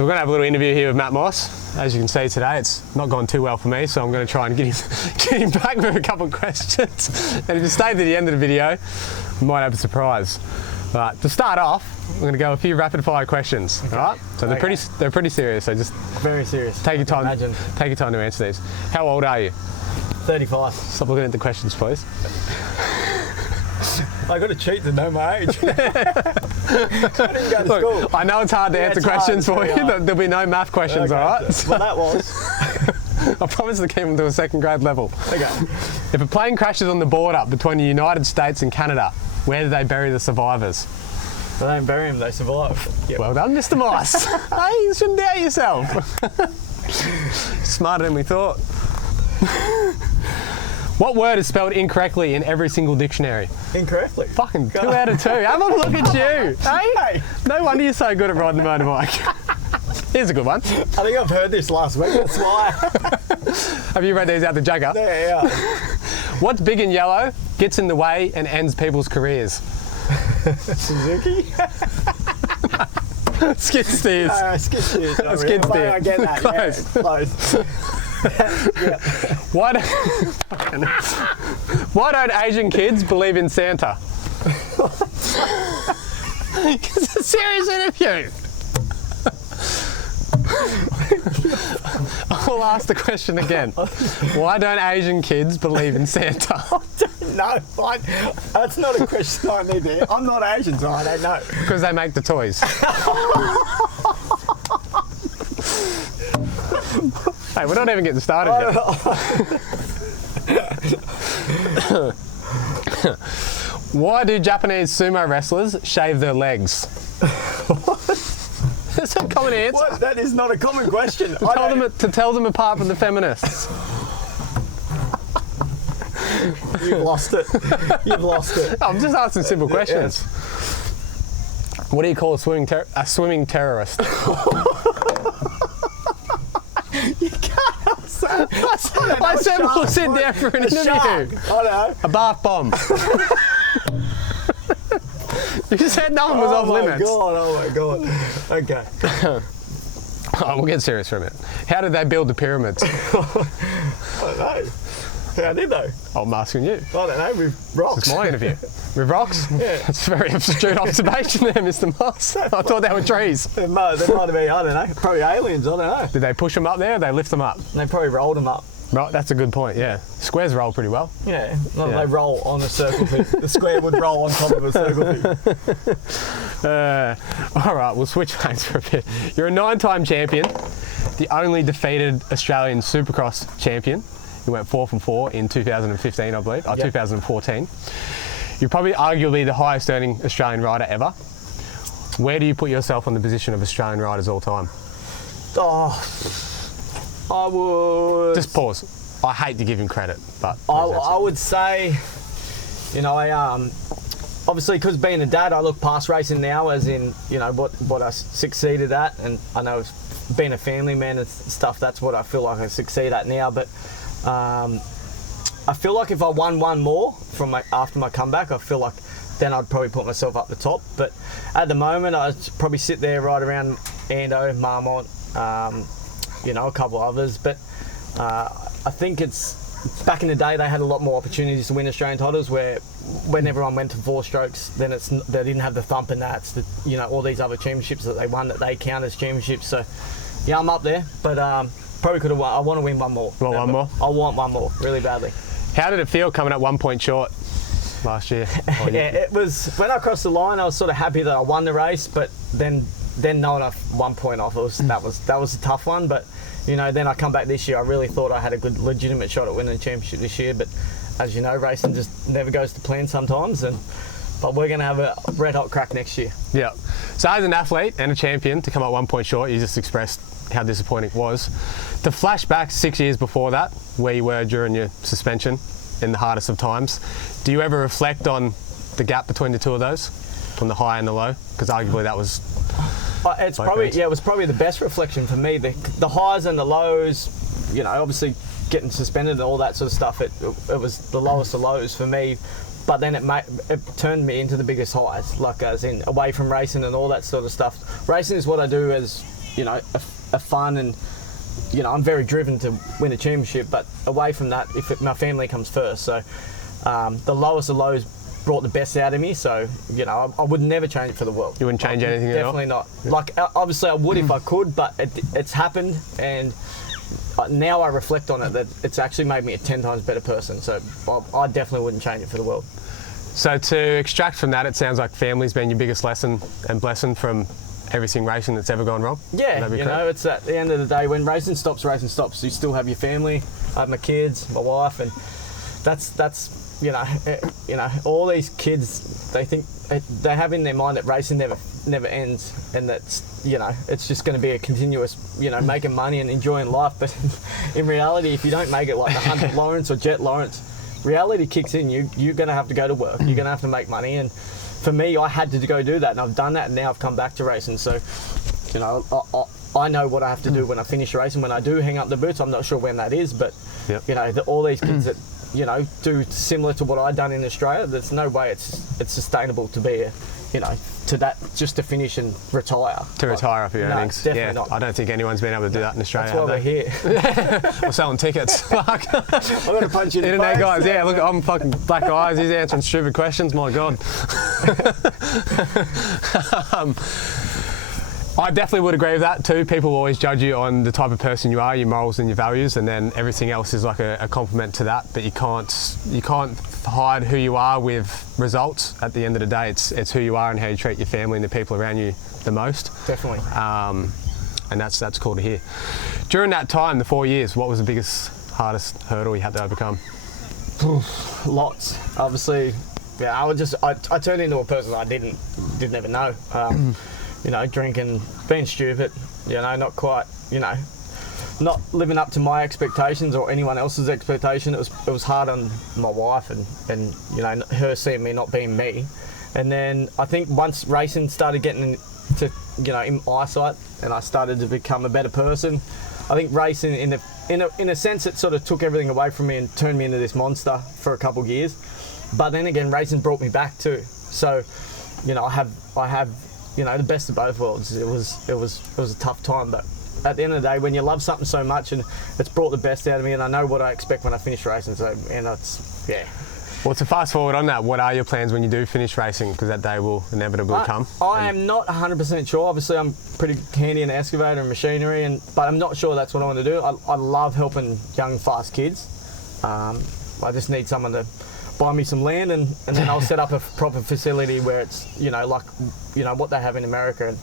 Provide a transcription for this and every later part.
So we're going to have a little interview here with Matt Moss. As you can see today, it's not gone too well for me, so I'm going to try and get him back with a couple of questions. And if you stay to the end of the video, we might have a surprise. But to start off, we're going to go a few rapid fire questions. Okay. All right? So they're pretty serious. So just very serious. Take your time. Take your time to answer these. How old are you? 35. Stop looking at the questions, please. I got to cheat to know my age. I didn't go to school. I know it's hard to answer questions for you. There'll be no math questions, okay, all right? So, well, that was. I promise to keep them to a second grade level. Okay. If a plane crashes on the border between the United States and Canada, where do they bury the survivors? They don't bury them, they survive. Yep. Well done, Mr. Moss. Hey, you shouldn't doubt yourself. Smarter than we thought. What word is spelled incorrectly in every single dictionary? Incorrectly? Fucking 2 out of 2. Have a look at you. Hey? No wonder you're so good at riding the motorbike. Here's a good one. I think I've heard this last week, that's why. Have you read these out to Jagger? Yeah. What's big and yellow, gets in the way and ends people's careers? Suzuki? Skid steers. Skid steers. Skid steer. I get that. Close. Yeah, close. Yeah. Why don't Asian kids believe in Santa? It's a serious interview. I'll ask the question again. Why don't Asian kids believe in Santa? No, that's not a question I need to hear. I'm not Asian, so I don't know. Because they make the toys. Hey, we're not even getting started yet. Why do Japanese sumo wrestlers shave their legs? That's a common answer. What? That is not a common question. To tell them apart from the feminists. You've lost it. You've lost it. I'm just asking simple questions. Yes. What do you call a swimming terrorist? You can't say. I said we'll sit down for an interview. I know. A bath bomb. You said no one was off limits. Oh my god. Okay. Oh, we'll get serious for a minute. How did they build the pyramids? I don't know. How did they? I'm asking you. I don't know, with rocks. It's my interview. With rocks? Yeah. That's a very astute observation there, Mr. Moss. I thought they were trees. They might have been, I don't know, probably aliens, I don't know. Did they push them up there or they lift them up? They probably rolled them up. Right, that's a good point, yeah. Squares roll pretty well. Yeah, they roll on a circle thing. The square would roll on top of a circle thing. All right, we'll switch lanes for a bit. You're a 9-time champion, the only defeated Australian Supercross champion. You went 4 from 4 in 2015, I believe, 2014. You're probably arguably the highest earning Australian rider ever. Where do you put yourself on the position of Australian riders all time? I would... Just pause. I hate to give him credit, but... I would say, you know, obviously because being a dad, I look past racing now as in, you know, what I succeeded at, and I know being a family man and stuff, that's what I feel like I succeed at now, but I feel like if I won one more after my comeback, I feel like then I'd probably put myself up the top, but at the moment I'd probably sit there right around Ando, Marmont, you know, a couple others, but I think it's back in the day they had a lot more opportunities to win Australian titles, where when everyone went to 4 strokes, then they didn't have the thump and that's you know, all these other championships that they won that they count as championships. So yeah, I'm up there, but probably could have won. I want to win one more. Well, one more? I want one more really badly. How did it feel coming up 1 point short last year? Yeah, it was, when I crossed the line, I was sort of happy that I won the race, but then knowing I 1 point off, that was a tough one. But you know, then I come back this year, I really thought I had a good legitimate shot at winning the championship this year, but as you know, racing just never goes to plan sometimes, but we're going to have a red hot crack next year. Yeah. So as an athlete and a champion, to come up 1 point short, you just expressed how disappointing it was. To flash back 6 years before that, where you were during your suspension in the hardest of times, do you ever reflect on the gap between the two of those, from the high and the low? Because arguably that was... it was probably the best reflection for me. The highs and the lows, you know, obviously getting suspended and all that sort of stuff, it was the lowest of lows for me. But then it turned me into the biggest highs, like as in away from racing and all that sort of stuff. Racing is what I do as a fun and, I'm very driven to win a championship, but away from that, my family comes first. So the lowest of lows brought the best out of me. So, I would never change it for the world. You wouldn't change anything at all? Definitely not. Like, obviously I would if I could, but it's happened, and now I reflect on it that it's actually made me a 10 times better person. So I definitely wouldn't change it for the world. So to extract from that, it sounds like family's been your biggest lesson and blessing from everything racing that's ever gone wrong. Yeah, it's at the end of the day, when racing stops. You still have your family. I have my kids, my wife, and that's all these kids, they think they have in their mind that racing never ends, and that's it's just going to be a continuous making money and enjoying life. But in reality, if you don't make it like the Hunter Lawrence or Jet Lawrence, reality kicks in. You're going to have to go to work. You're going to have to make money, and for me, I had to go do that, and I've done that, and now I've come back to racing. So I know what I have to do when I finish racing. When I do hang up the boots, I'm not sure when that is, but all these kids that do similar to what I've done in Australia, there's no way it's sustainable to be to that, just to finish and retire. Retire off your earnings. Definitely not. I don't think anyone's been able to do that in Australia. That's why we're here. We're selling tickets. Fuck. I'm going to punch you in the Internet face. guys, yeah, look, I'm fucking black eyes, he's answering stupid questions, my God. I definitely would agree with that too. People always judge you on the type of person you are, your morals and your values, and then everything else is like a compliment to that. But you can't hide who you are with results. At the end of the day, it's who you are and how you treat your family and the people around you the most. Definitely. And that's cool to hear. During that time, the 4 years, what was the biggest, hardest hurdle you had to overcome? Lots. Obviously, yeah. I turned into a person I didn't ever know. Drinking, being stupid, not quite, not living up to my expectations or anyone else's expectation. It was hard on my wife and her seeing me not being me. And then I think once racing started getting to, in eyesight, and I started to become a better person, I think racing in a sense, it sort of took everything away from me and turned me into this monster for a couple of years. But then again, racing brought me back too. So, I have the best of both worlds. It was a tough time, but at the end of the day, when you love something so much, and it's brought the best out of me, and I know what I expect when I finish racing. So, Well, to fast forward on that, what are your plans when you do finish racing? Because that day will inevitably come. I am not 100% sure. Obviously, I'm pretty handy in the excavator and machinery, but I'm not sure that's what I want to do. I love helping young, fast kids. I just need someone to buy me some land, and then I'll set up a proper facility where it's what they have in America and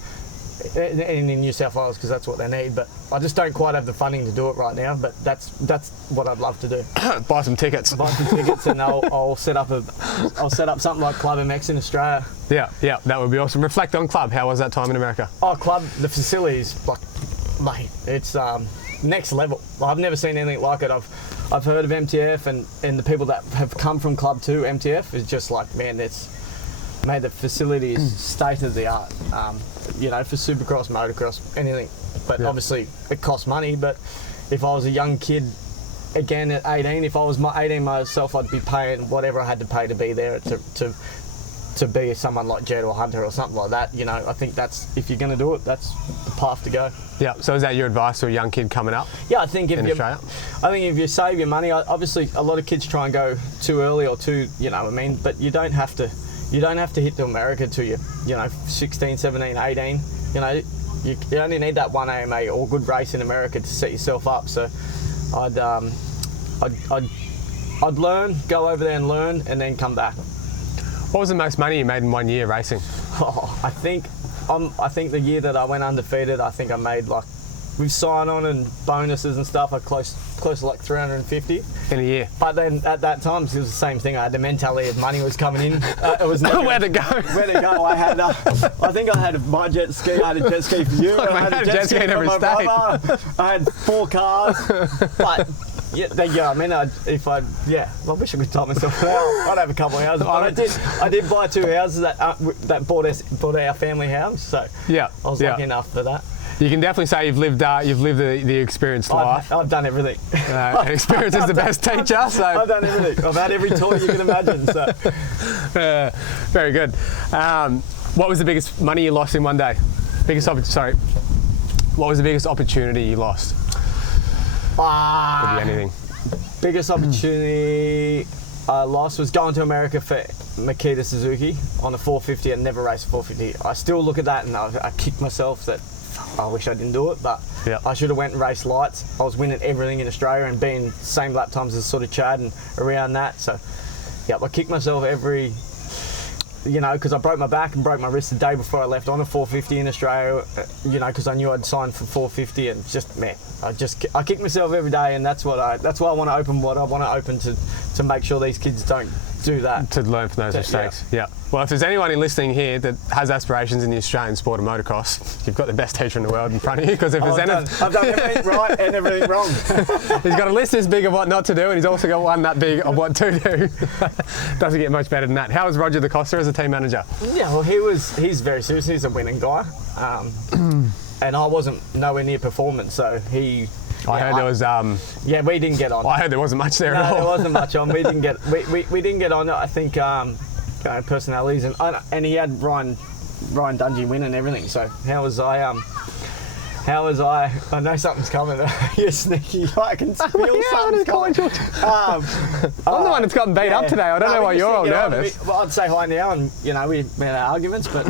in New South Wales, because that's what they need. But I just don't quite have the funding to do it right now. But that's what I'd love to do. Buy some tickets. And I'll set up something like Club MX in Australia. Yeah, that would be awesome. Reflect on Club. How was that time in America? Oh, Club, the facilities, mate, it's next level. I've never seen anything like it. I've heard of MTF, and the people that have come from Club to MTF is just like, man, it's made the facilities state of the art. For Supercross, motocross, anything. But obviously it costs money. But if I was a young kid, again at 18, if I was 18 myself, I'd be paying whatever I had to pay to be there to be someone like Jet or Hunter or something like that. I think that's, if you're going to do it, that's the path to go. Yeah. So is that your advice to a young kid coming up? Yeah, I think if you save your money, obviously a lot of kids try and go too early or too, but you don't have to hit to America till you 16, 17, 18. You only need that one AMA or good race in America to set yourself up. So I'd learn, go over there and learn, and then come back. What was the most money you made in 1 year racing? I think the year that I went undefeated, I think I made, like, with sign-on and bonuses and stuff, I close to like 350 in a year. But then at that time, it was the same thing. I had the mentality of money was coming in. It was never where to go. Where to go? I think I had my jet ski. I had a jet ski for you. I had a jet ski in every state. Brother. I had 4 cars. But I wish I could time myself out. I'd have a couple of houses. But I did buy 2 houses that bought our family house. So I was lucky enough for that. You can definitely say you've lived the experienced life. I've done everything. Experience is the best teacher. So I've done everything. I've had every toy you can imagine. So very good. What was the biggest money you lost in one day? What was the biggest opportunity you lost? Could be anything. Biggest opportunity I lost was going to America for Makita Suzuki on a 450 and never raced a 450. I still look at that and I kick myself that I wish I didn't do it, but I should have went and raced lights. I was winning everything in Australia and being same lap times as sort of Chad and around that. So, I kicked myself every, because I broke my back and broke my wrist the day before I left on a 450 in Australia, because I knew I'd signed for 450 and just, man, I kick myself every day, and that's why I want to open what I want to open to make sure these kids don't do that. To learn from those mistakes. Yeah. Well, if there's anyone listening here that has aspirations in the Australian sport of motocross, you've got the best teacher in the world in front of you. Because if I've done everything right and everything wrong. He's got a list this big of what not to do, and he's also got one that big of what to do. Doesn't get much better than that. How was Roger the Costa as a team manager? Yeah, well, he's very serious. He's a winning guy. And I wasn't nowhere near performance, so he... I heard there was... we didn't get on. I heard there wasn't much there at all. No, there wasn't much on. We didn't get on. I think personalities, and he had Ryan Dungey win and everything. So how was I? I know something's coming. You're sneaky. I can feel something's coming. I'm the one that's gotten beat up today. I don't know why you're all nervous. Well, I'd say hi now, and we had our arguments, but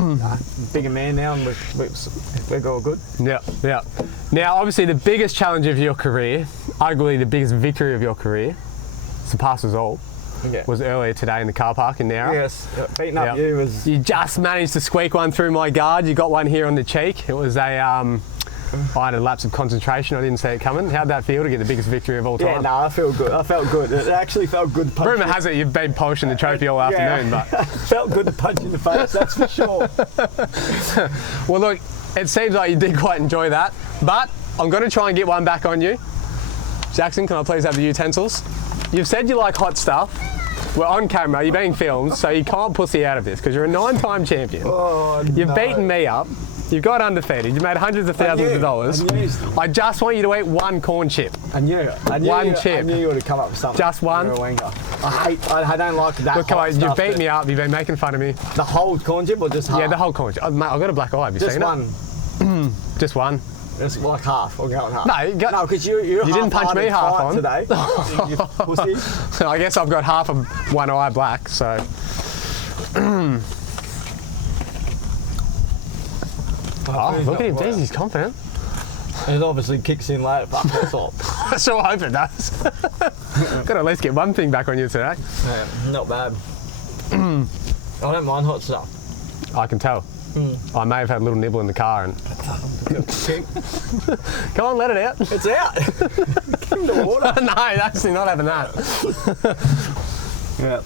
bigger man now, and we're all good. Yeah. Now, obviously, the biggest challenge of your career, arguably the biggest victory of your career, surpasses all, was earlier today in the car park in Nowra. Yes, beating up you was... You just managed to squeak one through my guard. You got one here on the cheek. It was I had a lapse of concentration. I didn't see it coming. How'd that feel to get the biggest victory of all time? Yeah, no, I feel good. I felt good. It actually felt good. Rumour has it you've been polishing the trophy all afternoon, but... Felt good to punch in the face, that's for sure. Well, look, it seems like you did quite enjoy that, but I'm going to try and get one back on you. Jackson, can I please have the utensils? You've said you like hot stuff. We're on camera, you're being filmed, so you can't pussy out of this because you're a 9-time champion. Oh, You've beaten me up. You've got undefeated. You've made hundreds of thousands of dollars. I just want you to eat one corn chip. I knew one chip. I knew you would have come up with something. Just one? I don't like that. Look, come on, you've beat me up. You've been making fun of me. The whole corn chip or just half? Yeah, the whole corn chip. Mate, I've got a black eye. Have you seen it? Just one. It's like half. Or going half. No, because you didn't punch me half on today. You pussy. I guess I've got half of one eye black, so. Look at him, geez, he's confident. It obviously kicks in later, but that's all. I sure hope it does. Got to at least get one thing back on you today. Yeah, not bad. I don't mind hot stuff. I can tell. I may have had a little nibble in the car and... Come on, let it out. It's out. Give him the water. No, actually not having that. Yeah.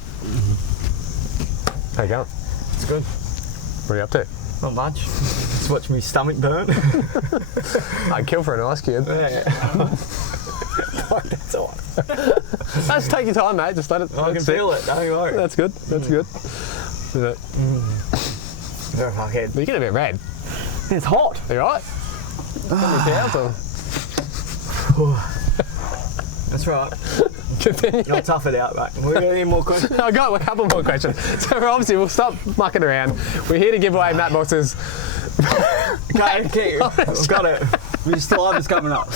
How you going? It's good. What are you up to? Not much. Just watch me stomach burn. I'd kill for a nice kid. Yeah. That's all right. Just take your time, mate. Just let it. I can feel it. Don't worry. That's good. That's good. Fuckhead. You get a bit red. It's hot. Are you right? That's right. Continue. I'll tough it out, mate. We got any more questions? I got a couple more questions. So obviously we'll stop mucking around. We're here to give away Matt Boss's... Okay, I've got it. We still have this coming up.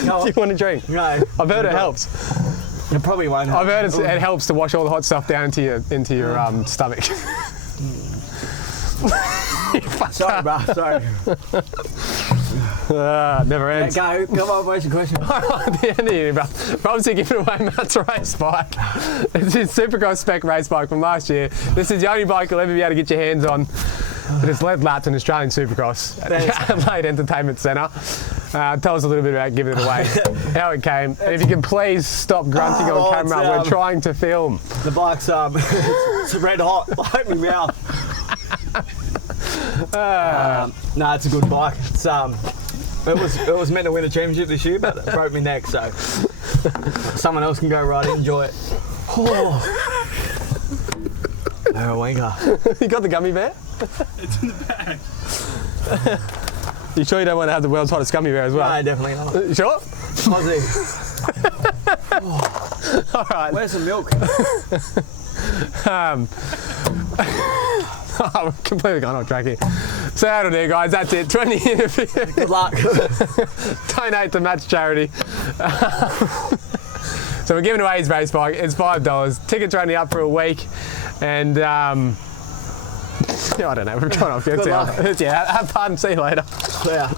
Do you want a drink? No. I've heard it helps. It probably won't help. I've heard it helps to wash all the hot stuff down into your stomach. Sorry, bro. Sorry. Never ends. Go. Come on, what's your question? At the end of here, bro. We're obviously giving away Matt's race bike. It's his Supercross spec race bike from last year. This is the only bike you'll ever be able to get your hands on. But it's led lapped in Australian Supercross at the Adelaide Entertainment Centre. Tell us a little bit about giving it away, how it came. And if you can please stop grunting on camera, we're trying to film. The bike's it's red hot. Like me mouth. No, it's a good bike. It's it was meant to win a championship this year, but it broke my neck, so someone else can go ride it, enjoy it. You got the gummy bear? It's in the bag. You sure you don't want to have the world's hottest gummy bear as well? No, definitely not. You sure? Aussie. All right. Where's the milk? I'm completely gone off track here. So that'll do, guys. That's it. 20 Good luck. Donate to match charity. So we're giving away his race bike. It's $5. Tickets are only up for a week, and I don't know. We're trying to Good luck. Yeah, have fun. See you later. Yeah.